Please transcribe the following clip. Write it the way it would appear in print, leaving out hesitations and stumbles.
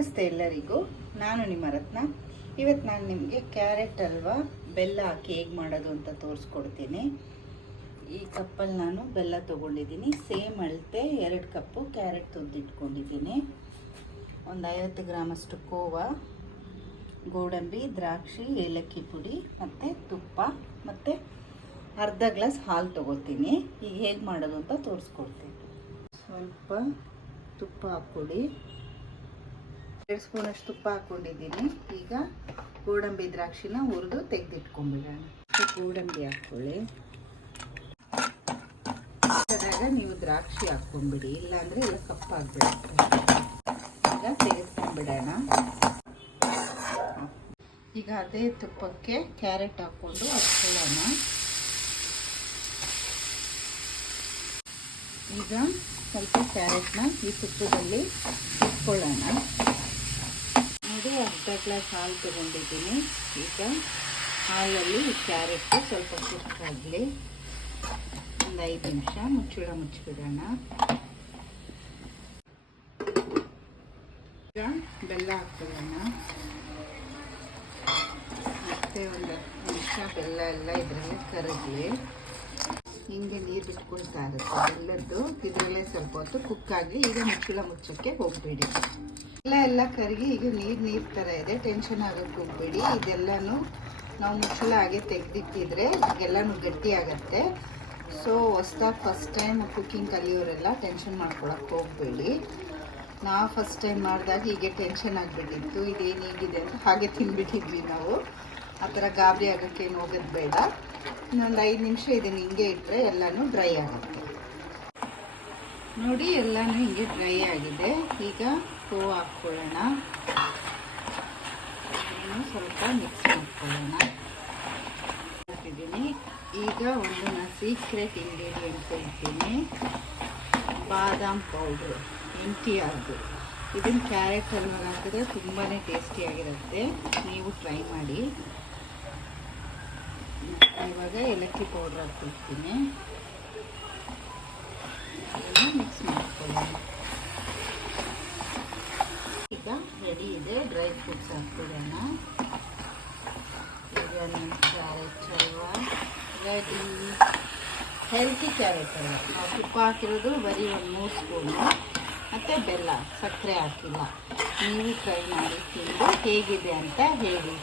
ನಮಸ್ತೆ ಎಲ್ಲರಿಗೂ, ನಾನು ನಿಮ್ಮ ರತ್ನ. ಇವತ್ತು ನಾನು ನಿಮಗೆ ಕ್ಯಾರೆಟ್ ಹಲ್ವಾ ಬೆಲ್ಲ ಹಾಕಿ ಹೇಗೆ ಮಾಡೋದು ಅಂತ ತೋರಿಸ್ಕೊಡ್ತೀನಿ. ಈ ಕಪ್ಪಲ್ಲಿ ನಾನು ಬೆಲ್ಲ ತೊಗೊಂಡಿದ್ದೀನಿ. ಸೇಮ್ ಅಳತೆ 2 ಕಪ್ಪು ಕ್ಯಾರೆಟ್ ತುರಿದಿಟ್ಕೊಂಡಿದ್ದೀನಿ. ಒಂದು 50 ಗ್ರಾಮಷ್ಟು ಕೋವಾ, ಗೋಡಂಬಿ, ದ್ರಾಕ್ಷಿ, ಏಲಕ್ಕಿ ಪುಡಿ ಮತ್ತು ತುಪ್ಪ ಮತ್ತು ಅರ್ಧ ಗ್ಲಾಸ್ ಹಾಲು ತೊಗೋತೀನಿ. ಈಗ ಹೇಗೆ ಮಾಡೋದು ಅಂತ ತೋರಿಸ್ಕೊಡ್ತೀನಿ. ಸ್ವಲ್ಪ ತುಪ್ಪ ಹಾಕ್ಕೊಡಿ. 2 ಸ್ಪೂನಷ್ಟು ತುಪ್ಪ ಹಾಕ್ಕೊಂಡಿದ್ದೀನಿ. ಈಗ ಗೋಡಂಬಿ ದ್ರಾಕ್ಷಿನ ಹುರಿದು ತೆಗೆದಿಟ್ಕೊಂಡ್ಬಿಡೋಣ. ಗೋಡಂಬಿ ಹಾಕ್ಕೊಳ್ಳಿ. ಅದಾಗ ನೀವು ದ್ರಾಕ್ಷಿ ಹಾಕ್ಕೊಂಡ್ಬಿಡಿ, ಇಲ್ಲಾಂದರೆ ಎಲ್ಲ ಕಪ್ಪಾಗ್ಬಿಡುತ್ತೆ. ಈಗ ತೆಗೆದುಕೊಂಡ್ಬಿಡೋಣ. ಈಗ ಅದೇ ತುಪ್ಪಕ್ಕೆ ಕ್ಯಾರೆಟ್ ಹಾಕ್ಕೊಂಡು ಹಚ್ಕೊಳ್ಳೋಣ. ಈಗ ಸ್ವಲ್ಪ ಕ್ಯಾರೆಟ್ನ ಈ ತುಪ್ಪದಲ್ಲಿ ಇಟ್ಕೊಳ್ಳೋಣ. ನೋಡಿ, ಅರ್ಧ ಗ್ಲಾಸ್ ಹಾಲು ತೊಗೊಂಡಿದ್ದೀನಿ. ಈಗ ಹಾಲಲ್ಲಿ ಕ್ಯಾರೆಟ್ ಸ್ವಲ್ಪ ಕುಕ್ಕಾಗಲಿ. ಒಂದು 5 ನಿಮಿಷ ಮುಚ್ಚಿಬಿಡೋಣ. ಈಗ ಬೆಲ್ಲ ಹಾಕ್ಕೊಳ್ಳೋಣ. ಮತ್ತೆ ಒಂದು 10 ನಿಮಿಷ ಬೆಲ್ಲ ಎಲ್ಲ ಇದರಲ್ಲೇ ಕರಗಲಿ. ಹಿಂಗೆ ನೀರು ಬಿಟ್ಕೊಳ್ತಾ ಇರುತ್ತೆ ಬೆಲ್ಲದ್ದು. ಇದರಲ್ಲೇ ಸ್ವಲ್ಪ ಹೊತ್ತು ಕುಕ್ಕಾಗಿ ಈಗ ಮುಚ್ಚಕ್ಕೆ ಹೋಗ್ಬೇಡಿ. ಎಲ್ಲ ಕರಗಿ ಈಗ ನೀರು ಥರ ಇದೆ. ಟೆನ್ಷನ್ ಆಗೋಕ್ಕೆ ಹೋಗ್ಬೇಡಿ. ಇದೆಲ್ಲನೂ ನಾವು ಮುಚ್ಚಳ ಹಾಗೆ ತೆಗೆದಿಟ್ಟಿದ್ರೆ ಎಲ್ಲನೂ ಗಟ್ಟಿ ಆಗುತ್ತೆ. ಸೊ ಹೊಸ್ದಾಗಿ ಫಸ್ಟ್ ಟೈಮ್ ಕುಕ್ಕಿಂಗ್ ಕಲಿಯೋರೆಲ್ಲ ಟೆನ್ಷನ್ ಮಾಡ್ಕೊಳಕ್ಕೆ ಹೋಗಬೇಡಿ. ನಾವು ಫಸ್ಟ್ ಟೈಮ್ ಮಾಡಿದಾಗ ಹೀಗೆ ಟೆನ್ಷನ್ ಆಗಿಬಿಟ್ಟಿತ್ತು. ಇದೇನು ಹೀಗಿದೆ ಅಂತ ಹಾಗೆ ತಿಂದ್ಬಿಟ್ಟಿದ್ವಿ ನಾವು. ಆ ಥರ ಗಾಬರಿ ಆಗೋಕ್ಕೇನು ಹೋಗೋದು ಬೇಡ. ಇನ್ನೊಂದು 5 ನಿಮಿಷ ಇದನ್ನು ಹಿಂಗೆ ಇಟ್ಟರೆ ಎಲ್ಲನೂ ಡ್ರೈ ಆಗುತ್ತೆ. ನೋಡಿ, ಎಲ್ಲನೂ ಹಿಂಗೆ ಡ್ರೈ ಆಗಿದೆ. ಈಗ ಕೋವಾ ಹಾಕ್ಕೊಳ್ಳೋಣ. ಸ್ವಲ್ಪ ಮಿಕ್ಸ್ ಮಾಡ್ಕೊಳ್ಳೋಣ. ಹಾಕಿದ್ದೀನಿ. ಈಗ ಒಂದು ನಾನು ಸೀಕ್ರೆಟ್ ಇಂಗ್ರೀಡಿಯೆಂಟ್ ಹೇಳ್ತೀನಿ, ಬಾದಾಮ್ ಪೌಡ್ರು, NTRದು. ಇದನ್ನು ಕ್ಯಾರೆಟ್ ಹಲ್ವಾ ಹಾಕಿದ್ರೆ ತುಂಬಾ ಟೇಸ್ಟಿಯಾಗಿರುತ್ತೆ. ನೀವು ಟ್ರೈ ಮಾಡಿ. ಇವಾಗ ಏಲಕ್ಕಿ ಪೌಡ್ರ್ ಹಾಕ್ಬಿಡ್ತೀನಿ. ಅದನ್ನು ಮಿಕ್ಸ್ ಮಾಡ್ಕೊಳ್ಳೋಣ. ಈಗ ರೆಡಿ ಇದೆ. ಡ್ರೈ ಫ್ರೂಟ್ಸ್ ಹಾಕ್ಬಿಡೋಣ. ಈಗ ನಿಮ್ಮ carrot halwa ready. Healthy carrot halwa. ನಾವು ತುಪ್ಪ ಹಾಕಿರೋದು ಬರೀ ಒಂದು 3 ಸ್ಪೂನು ಮತ್ತು ಬೆಲ್ಲ, ಸಕ್ಕರೆ ಹಾಕಿಲ್ಲ. ನೀವು ಟ್ರೈ ಮಾಡಿ ತಿಂದು ಹೇಗಿದೆ ಅಂತ ಹೇಳಿ.